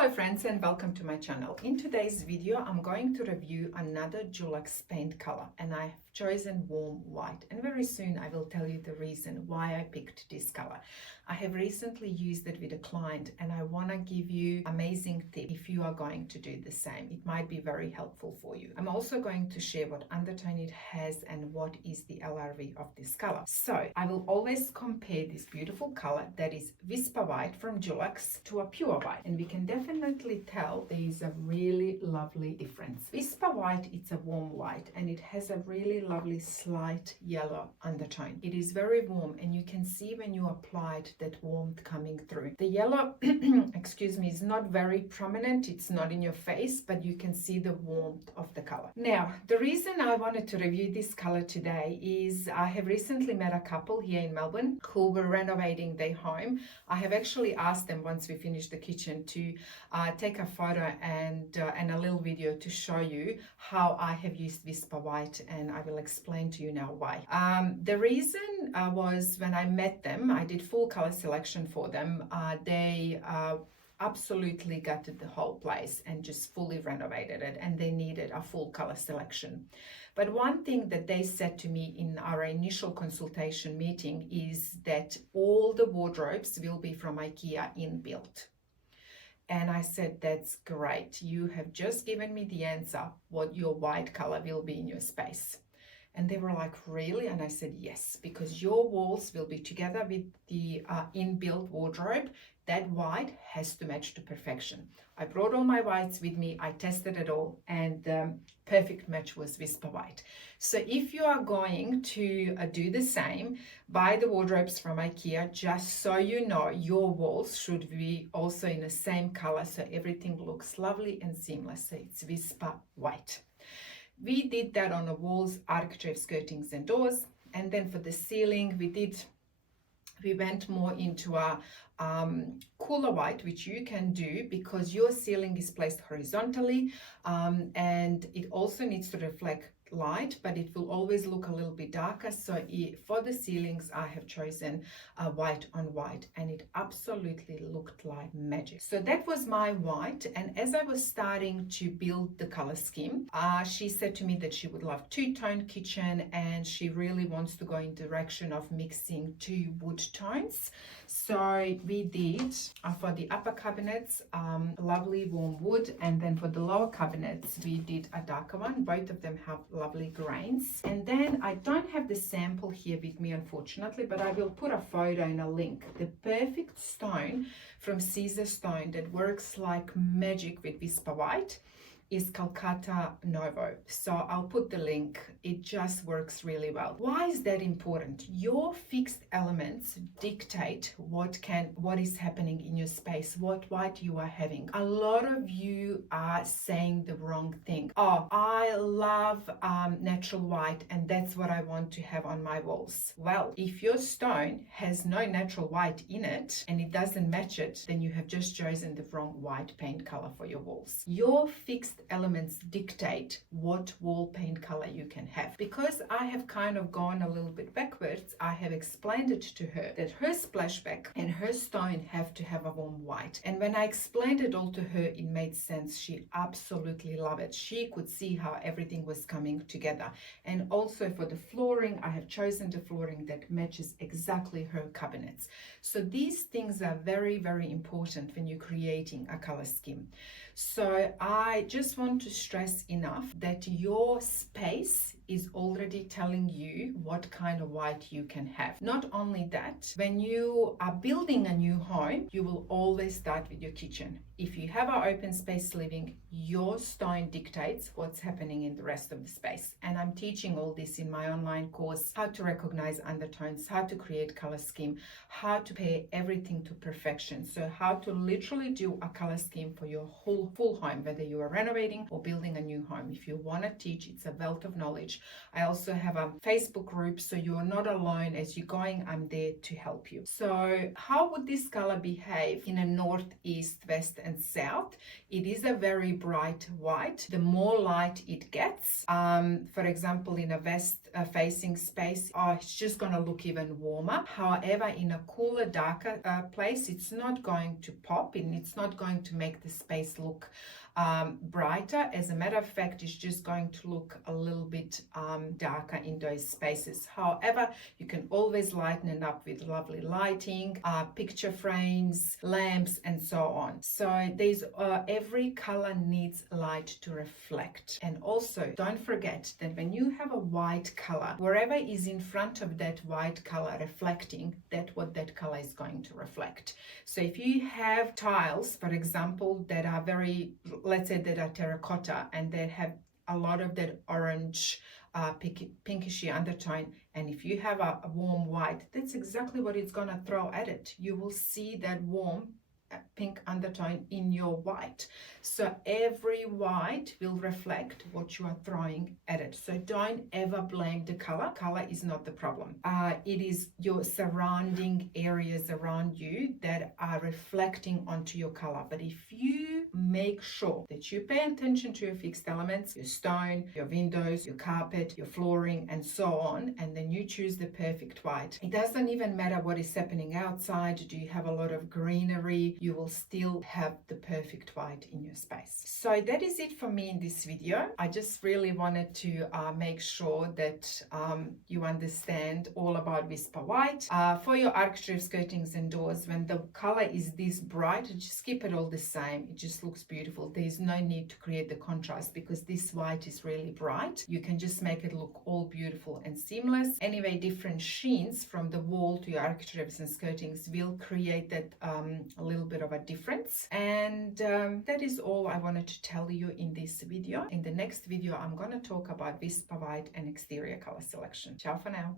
Hello friends and welcome to my channel. In today's video I'm going to review another Dulux paint color and I've chosen warm white, and very soon I will tell you the reason why I picked this color. I have recently used it with a client and I want to give you amazing tip if you are going to do the same. It might be very helpful for you. I'm also going to share what undertone it has and what is the LRV of this color. So I will always compare this beautiful color that is Whisper White from Dulux to a pure white, and we can definitely tell there is a really lovely difference. Whisper White, it's a warm white and it has a really lovely slight yellow undertone. It is very warm and you can see when you apply it that warmth coming through. The yellow excuse me, is not very prominent, it's not in your face, but you can see the warmth of the color. Now the reason I wanted to review this color today is I have recently met a couple here in Melbourne who were renovating their home. I have actually asked them once we finished the kitchen to take a photo and a little video to show you how I have used Whisper White, and I will explain to you now why. The reason was when I met them, I did full color selection for them. They absolutely gutted the whole place and just fully renovated it, and they needed a full color selection. But one thing that they said to me in our initial consultation meeting is that all the wardrobes will be from IKEA inbuilt. And I said, that's great. You have just given me the answer what your white color will be in your space. And they were like, really? And I said, yes, because your walls will be together with the inbuilt wardrobe. That white has to match to perfection. I brought all my whites with me. I tested it all, and the perfect match was Whisper White. So if you are going to do the same, buy the wardrobes from IKEA, just so you know your walls should be also in the same color so everything looks lovely and seamless. So it's Whisper White. We did that on the walls, architrave, skirtings and doors. And then for the ceiling, we went more into a cooler white, which you can do because your ceiling is placed horizontally, and it also needs to reflect light, but it will always look a little bit darker. So for the ceilings I have chosen white on white, and it absolutely looked like magic. So that was my white, and as I was starting to build the color scheme, she said to me that she would love two-tone kitchen and she really wants to go in direction of mixing two wood tones. So we did for the upper cabinets lovely warm wood, and then for the lower cabinets we did a darker one. Both of them have lovely grains. And then I don't have the sample here with me unfortunately, but I will put a photo and a link. The perfect stone from Caesarstone that works like magic with Whisper White is Calcutta Novo. So I'll put the link. It just works really well. Why is that important? Your fixed elements dictate what is happening in your space, what white you are having. A lot of you are saying the wrong thing. Oh, I love natural white and that's what I want to have on my walls. Well, if your stone has no natural white in it and it doesn't match it, then you have just chosen the wrong white paint color for your walls. Your fixed elements dictate what wall paint color you can have. Because I have kind of gone a little bit backwards, I have explained it to her that her splashback and her stone have to have a warm white. And when I explained it all to her, it made sense. She absolutely loved it. She could see how everything was coming together. And also for the flooring, I have chosen the flooring that matches exactly her cabinets. So these things are very, very important when you're creating a color scheme. So I just want to stress enough that your space is already telling you what kind of white you can have. Not only that, when you are building a new home, you will always start with your kitchen. If you have an open space living, your stone dictates what's happening in the rest of the space. And I'm teaching all this in my online course, how to recognize undertones, how to create color scheme, how to pair everything to perfection. So how to literally do a color scheme for your whole full home, whether you are renovating or building a new home. If you want to teach, it's a wealth of knowledge. page. I also have a Facebook group, so you are not alone as you're going. I'm there to help you. So how would this color behave in a north, east, west and south? It is a very bright white. The more light it gets, for example, in a west facing space, it's just going to look even warmer. However, in a cooler, darker place, it's not going to pop and it's not going to make the space look brighter. As a matter of fact, it's just going to look a little bit darker in those spaces. However, you can always lighten it up with lovely lighting, picture frames, lamps and so on. So there's every color needs light to reflect. And also don't forget that when you have a white color, wherever is in front of that white color reflecting, that's what that color is going to reflect. So if you have tiles, for example, that are very, let's say that are terracotta and they have a lot of that orange pinkishy undertone, and if you have a warm white, that's exactly what it's going to throw at it. You will see that warm pink undertone in your white. So every white will reflect what you are throwing at it. So don't ever blame the color. Color is not the problem. It is your surrounding areas around you that are reflecting onto your color. But if you make sure that you pay attention to your fixed elements, your stone, your windows, your carpet, your flooring and so on, and then you choose the perfect white. It doesn't even matter what is happening outside. Do you have a lot of greenery? You will still have the perfect white in your space. So that is it for me in this video. I just really wanted to make sure that you understand all about Whisper White. For your architrave skirtings and doors, when the color is this bright, just keep it all the same. It just looks beautiful. There is no need to create the contrast because this white is really bright. You can just make it look all beautiful and seamless. Anyway, different sheens from the wall to your architraves and skirtings will create that a little bit of a difference. And that is all I wanted to tell you in this video. In the next video, I'm going to talk about Whisper White and exterior color selection. Ciao for now.